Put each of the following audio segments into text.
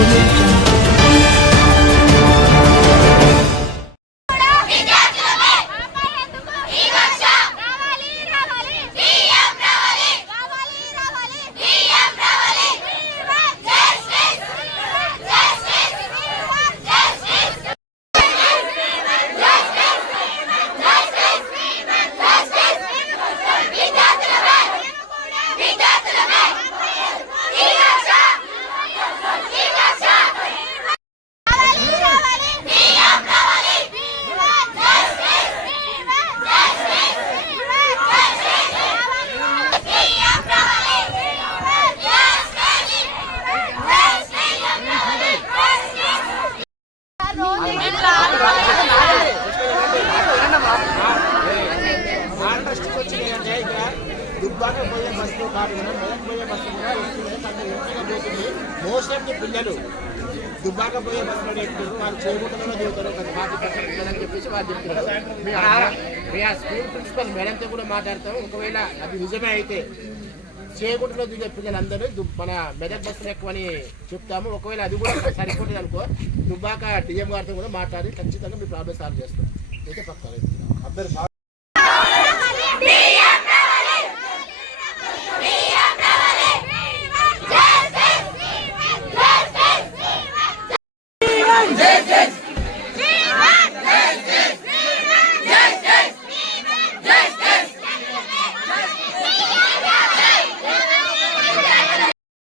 Information. పోయే కూడా Medak bus కూడా వస్తుంది కానీ ఎంతగా పోతుంది మోస్ట్లీ పిల్లలు దుబ్బాక పోయే బస్సులో ఎక్కుతారు వాళ్ళు చేయకుండా దిగుతారు ఒక ఫార్టీ పర్సెంట్ పిల్లలని చెప్పేసి వాళ్ళు చెప్తున్నారు. మీ ఆ- స్కూల్ ప్రిన్సిపల్ మేడంతో కూడా మాట్లాడతాం ఒకవేళ అది నిజమే అయితే చేయకుండా దిగే పిల్లలందరూ మన మెదక్ బస్సులు ఎక్కువని చెప్తాము. ఒకవేళ అది కూడా సరిపోతుంది అనుకో దుబ్బాక డిఎం గారితో కూడా మాట్లాడి ఖచ్చితంగా మీ ప్రాబ్లమ్ సాల్వ్ చేస్తాం. అయితే పక్కా అందరు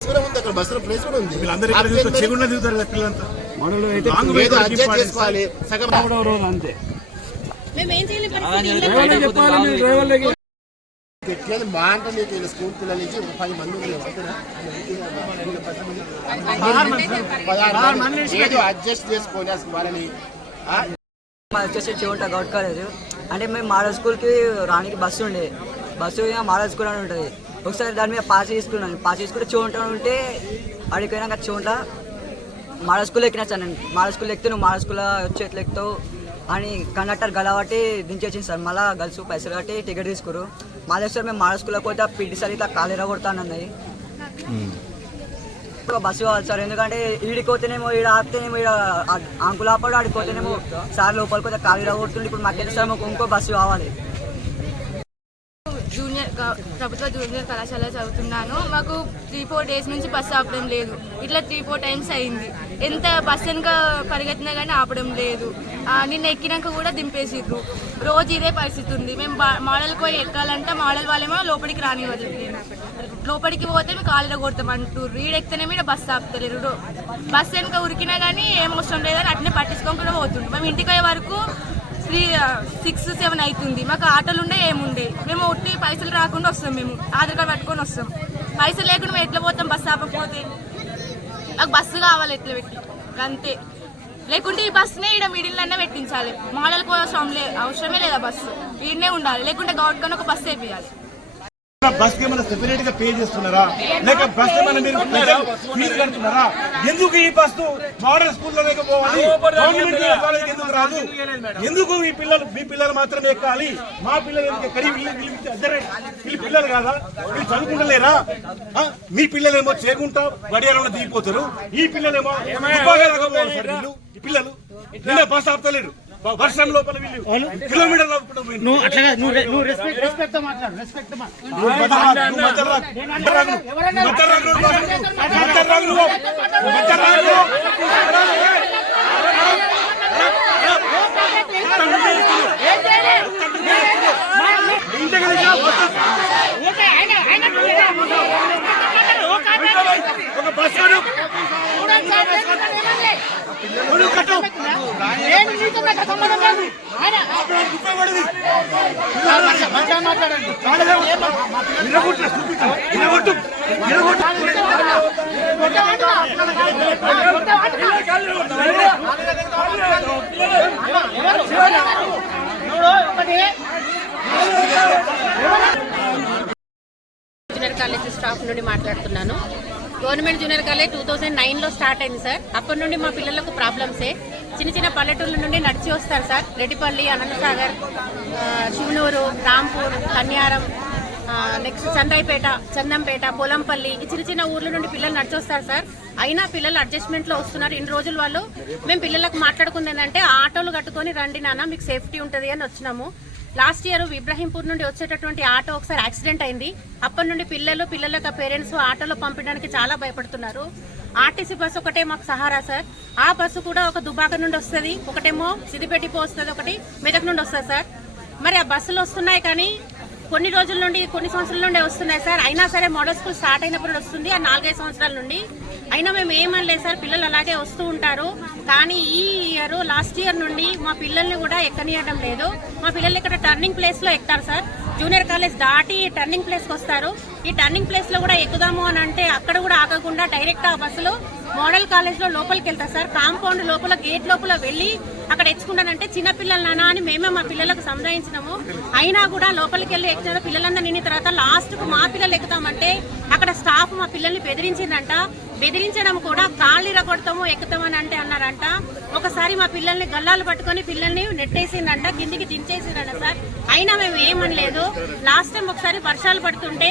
కూడా ఉంది అక్కడ బస్సులో ప్లేస్ కూడా ఉంది. చేసుకోవాలి. సగం అంతే. మా అంటే నీకు వీళ్ళ స్కూల్ పిల్లల నుంచి పది మంది. ఏదో అడ్జస్ట్ చేసుకోవాలి అసలు వాళ్ళని ఆ? మాది వచ్చేసి చివంట గౌట్ కాలేజ్. అంటే మేము మోడల్ స్కూల్కి రానికి బస్సు ఉండే. బస్సు స్కూల్ అని ఉంటుంది. ఒకసారి దాని మీద పాస్ తీసుకున్నాను పాస్ తీసుకుంటే చివంట ఉంటే అడిగి పోయినాక చివంట మోడల్ స్కూల్ ఎక్కినా సార్ నేను. మోడల్ స్కూల్ ఎక్కితే నువ్వు మోడల్ స్కూల్ వచ్చి ఎట్లా ఎక్కుతావు అని కండక్టర్ గలబట్టి దించేసింది సార్. మళ్ళీ గర్ల్స్ పైసలు కట్టి టికెట్ తీసుకురు. మళ్ళీ సార్ మేము మోడల్ స్కూల్కి పోతే పీటీ సార్ ఇట్లా కాలేరా కొడతానన్నది ఇప్పుడు బస్సు కావాలి సార్. ఎందుకంటే ఈడికి పోతేనేమో ఈడ ఆపితేనేమో ఈడ అంకులు ఆపాడు ఆడికి పోతేనేమో సార్ లోపలికి పోతే ఖాళీ కొడుతుంది ఇప్పుడు మాకు సార్? మాకు ఇంకో బస్సు కావాలి. ప్రభుత్వ జూనియర్ కళాశాల చదువుతున్నాను. మాకు త్రీ ఫోర్ డేస్ నుంచి బస్సు ఆపడం లేదు. ఇట్లా త్రీ ఫోర్ టైమ్స్ అయింది. ఎంత బస్సు వెనుక పరిగెత్తినా కానీ ఆపడం లేదు. నిన్న ఎక్కినాక కూడా దింపేసిర్రు. రోజు ఇదే పరిస్థితి ఉంది. మేము మోడల్ మోడల్కి పోయి ఎక్కాలంటే మోడల్ వాళ్ళేమో లోపలికి రానివ్వదు లోపలికి పోతే మేము కాలులో కొడతాం అంటారు ఎక్కితేనే మీద బస్సు ఆపుతలేరు. బస్సు వెనుక ఉరికినా కానీ ఏం అవసరం లేదని అట్నే పట్టించుకోకుండా పోతుండు మేము ఇంటికి వరకు త్రీ సిక్స్ సెవెన్ అవుతుంది మాకు ఆటోలు ఉండే ఏముండే? మేము ఒట్టి పైసలు రాకుండా వస్తాం మేము. ఆధార్ కార్డు పట్టుకొని వస్తాం. పైసలు లేకుండా మేము ఎట్లా పోతాం బస్సు ఆపకపోతే? నాకు బస్సు కావాలి ఎట్లా పెట్టి? అంతే. లేకుంటే ఈ బస్సునే ఇక్కడ మిడిల్ అన్న పెట్టించాలి. మోడల్ కోసం లే అవసరమే లేదా బస్సు? ఈడనే ఉండాలి. లేకుంటే గౌట్ కన్నా ఒక బస్సు వేపియాలి బస్ ఏమైనా సెపరేట్గా పే చేస్తున్నారా? లేక బస్ ఏమైనా మీరు ఫీజు కడుతున్నారా? ఎందుకు ఈ బస్సు మోడల్ స్కూల్లో లేకపోవాలి? గవర్నమెంట్ కాలేజ్ ఎందుకు రాదు? ఎందుకు ఈ పిల్లలు మీ పిల్లలు మాత్రమే ఎక్కాలి? మా పిల్లలు ఎందుకు ఎక్కడి వీళ్ళు పిల్లలు కాదా? వీళ్ళు చదువుకుంటలేరా? మీ పిల్లలేమో చేకుంటా గడియారంలో దిగిపోతారు. ఈ పిల్లలేమో పిల్లలు. నిన్న బస్ ఆపుతలేరు. వర్షం లోపల వీళ్ళు కిలోమీటర్. నువ్వు నువ్వు. నువ్వు. మధ్యలో రాకు నువ్వు. మధ్యలో రాకు నువ్వు. మధ్యలో రాకు నువ్వు. ఇంటికి వెళ్ళి బస్సు ఒక బస్ కాదు నువ్వు కట్టు ముప్పై పడింది వినగొట్టు చూపించు వినగొట్టు వినగొట్టు జూనియర్ కాలేజీ స్టాఫ్ నుండి మాట్లాడుతున్నాను. Government junior college two thousand నైన్లో స్టార్ట్ అయింది సార్. అప్పటి నుండి మా పిల్లలకు ప్రాబ్లమ్సే. చిన్న చిన్న పల్లెటూళ్ళ నుండి నడిచి వస్తారు సార్. రెడ్డిపల్లి అనంతసాగర్ ఆ, శివనూరు రాంపూర్ కన్యారం నెక్స్ట్ చంద్రాయిపేట చందంపేట పొలంపల్లి ఈ చిన్న చిన్న ఊర్ల నుండి పిల్లలు నడిచి వస్తారు సార్. అయినా పిల్లలు అడ్జస్ట్మెంట్లో వస్తున్నారు. ఇన్ని రోజులు వాళ్ళు మేము పిల్లలకు మాట్లాడుకుంది ఏంటంటే ఆటోలు కట్టుకొని రండి నాన్న మీకు సేఫ్టీ ఉంటుంది అని వచ్చినాము. లాస్ట్ ఇయర్ ఇబ్రాహీంపూర్ నుండి వచ్చేటటువంటి ఆటో ఒకసారి యాక్సిడెంట్ అయింది. అప్పటి నుండి పిల్లలు పిల్లల యొక్క పేరెంట్స్ ఆటోలో పంపించడానికి చాలా భయపడుతున్నారు. ఆర్టీసీ బస్సు ఒకటే మాకు సహారా సార్. ఆ బస్సు కూడా ఒక దుబాక నుండి వస్తుంది ఒకటేమో సిద్దిపేటకి వస్తుంది ఒకటి మెదక్ నుండి వస్తుంది సార్. మరి ఆ బస్సులు వస్తున్నాయి కానీ కొన్ని రోజుల నుండి కొన్ని సంవత్సరాల నుండి వస్తున్నాయి సార్. అయినా సరే మోడల్ స్కూల్ స్టార్ట్ అయినప్పుడు వస్తుంది ఆ నాలుగైదు సంవత్సరాల నుండి అయినా మేము ఏమనలేదు సార్ పిల్లలు అలాగే వస్తూ ఉంటారు. కానీ ఈ ఇయర్ లాస్ట్ ఇయర్ నుండి మా పిల్లల్ని కూడా ఎక్కనియడం లేదు. మా పిల్లలు ఇక్కడ టర్నింగ్ ప్లేస్లో ఎక్కుతారు సార్. జూనియర్ కాలేజ్ దాటి టర్నింగ్ ప్లేస్కి వస్తారు. ఈ టర్నింగ్ ప్లేస్లో కూడా ఎక్కుదాము అని అంటే అక్కడ కూడా ఆగకుండా డైరెక్ట్ ఆ బస్సులో మోడల్ కాలేజ్లో లోపలికి వెళ్తారు సార్. కాంపౌండ్ లోపల గేట్ లోపల వెళ్ళి అక్కడ ఎచ్చుకుంటానంటే చిన్న పిల్లలు నానా అని మేమే మా పిల్లలకు సంధాయించినాము అయినా కూడా లోపలికి వెళ్ళి ఎక్కిన పిల్లలందరూ నిన్న తర్వాత లాస్ట్కు మా పిల్లలు ఎక్కుతామంటే అక్కడ స్టాఫ్ మా పిల్లల్ని బెదిరించిందంట. బెదిరించడం కూడా కాళ్ళు ఇరగొడతాము ఎక్కుతామని అంటే అన్నారంట. ఒకసారి మా పిల్లల్ని గల్లాలు పట్టుకొని పిల్లల్ని నెట్టేసిందంట కిందికి దించేసిందంట సార్. అయినా మేము ఏమనలేదు. లాస్ట్ టైం ఒకసారి వర్షాలు పడుతుంటే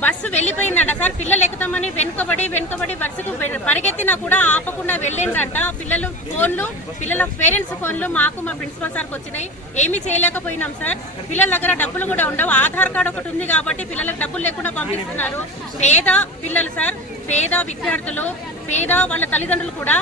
బస్సు వెళ్ళిపోయిందంట సార్. పిల్లలు ఎక్కుతామని వెనుకబడి వెనుకబడి బస్సుకు పరిగెత్తినా కూడా ఆపకుండా వెళ్ళిందంట. పిల్లలు ఫోన్లు పిల్లల పేరెంట్స్ ఫోన్లు మాకు మా ప్రిన్సిపల్ సార్కి వచ్చినాయి. ఏమీ చేయలేకపోయినాం సార్. పిల్లల దగ్గర డబ్బులు కూడా ఉండవు. ఆధార్ కార్డు ఒకటి ఉంది కాబట్టి పిల్లలకు డబ్బులు లేకుండా పంపిస్తున్నారు. పేద పిల్లలు సార్ పేద విద్యార్థులు పేద వాళ్ళ తల్లిదండ్రులు కూడా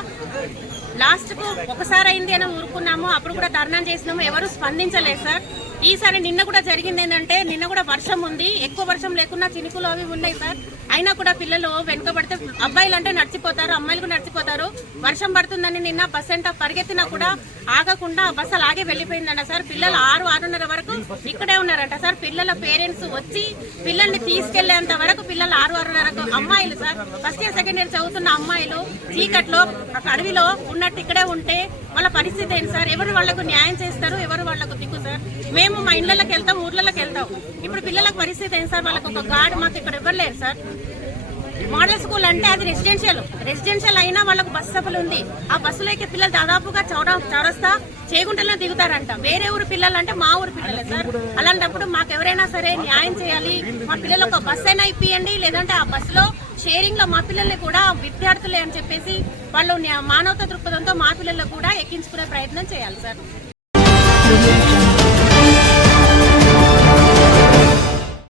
లాస్ట్కు ఒకసారి అయింది అని ఊరుకున్నాము. అప్పుడు కూడా ధర్నా చేసినాము. ఎవరు స్పందించలేదు సార్. ఈసారి నిన్న కూడా జరిగింది ఏంటంటే నిన్న కూడా వర్షం ఉంది. ఎక్కువ వర్షం లేకున్నా చినుకులు అవి ఉన్నాయి సార్. అయినా కూడా పిల్లలు వెనుకబడితే అబ్బాయిలు అంటే నడిచిపోతారు అమ్మాయిలు కూడా నడిచిపోతారు. వర్షం పడుతుందని నిన్న బస్ ఎంత పరిగెత్తినా కూడా ఆగకుండా బస్ అలాగే వెళ్ళిపోయిందంట సార్. పిల్లలు ఆరు ఆరున్నర వరకు ఇక్కడే ఉన్నారంట సార్. పిల్లల పేరెంట్స్ వచ్చి పిల్లల్ని తీసుకెళ్ళేంత వరకు పిల్లలు ఆరు ఆరు అమ్మాయిలు sir. First year second year చదువుతున్న అమ్మాయిలు చీకట్లో అక్కడ అడవిలో ఉన్నట్టు ఇక్కడే ఉంటే వాళ్ళ పరిస్థితి ఏంటి సార్? ఎవరు వాళ్ళకు న్యాయం చేస్తారు? ఎవరు వాళ్ళకు దిక్కు సార్? మేము మా ఇళ్ళకి వెళ్తాం ఊర్లలోకి వెళ్తాం. ఇప్పుడు పిల్లలకు పరిస్థితి ఏంటి సార్? వాళ్ళకి ఒక గార్డ్ మాకు ఇక్కడ ఇవ్వలేరు సార్. మోడల్ స్కూల్ అంటే అది రెసిడెన్షియల్. రెసిడెన్షియల్ అయినా వాళ్ళకు బస్ సఫలు ఉంది. ఆ బస్సులో ఎక్కే పిల్లలు దాదాపుగా చౌరా చౌరస్తా చేగుంటలో దిగుతారంట. వేరే ఊరు పిల్లలు అంటే మా ఊరు పిల్లలే సార్. అలాంటప్పుడు మాకు ఎవరైనా సరే న్యాయం చేయాలి. మా పిల్లలు ఒక బస్ అయినా ఇప్పియండి. లేదంటే ఆ బస్సులో షేరింగ్లో మా పిల్లల్ని కూడా విద్యార్థులే అని చెప్పేసి వాళ్ళు మానవత దృక్పథంతో మా పిల్లలకు కూడా ఎక్కించుకునే ప్రయత్నం చేయాలి సార్.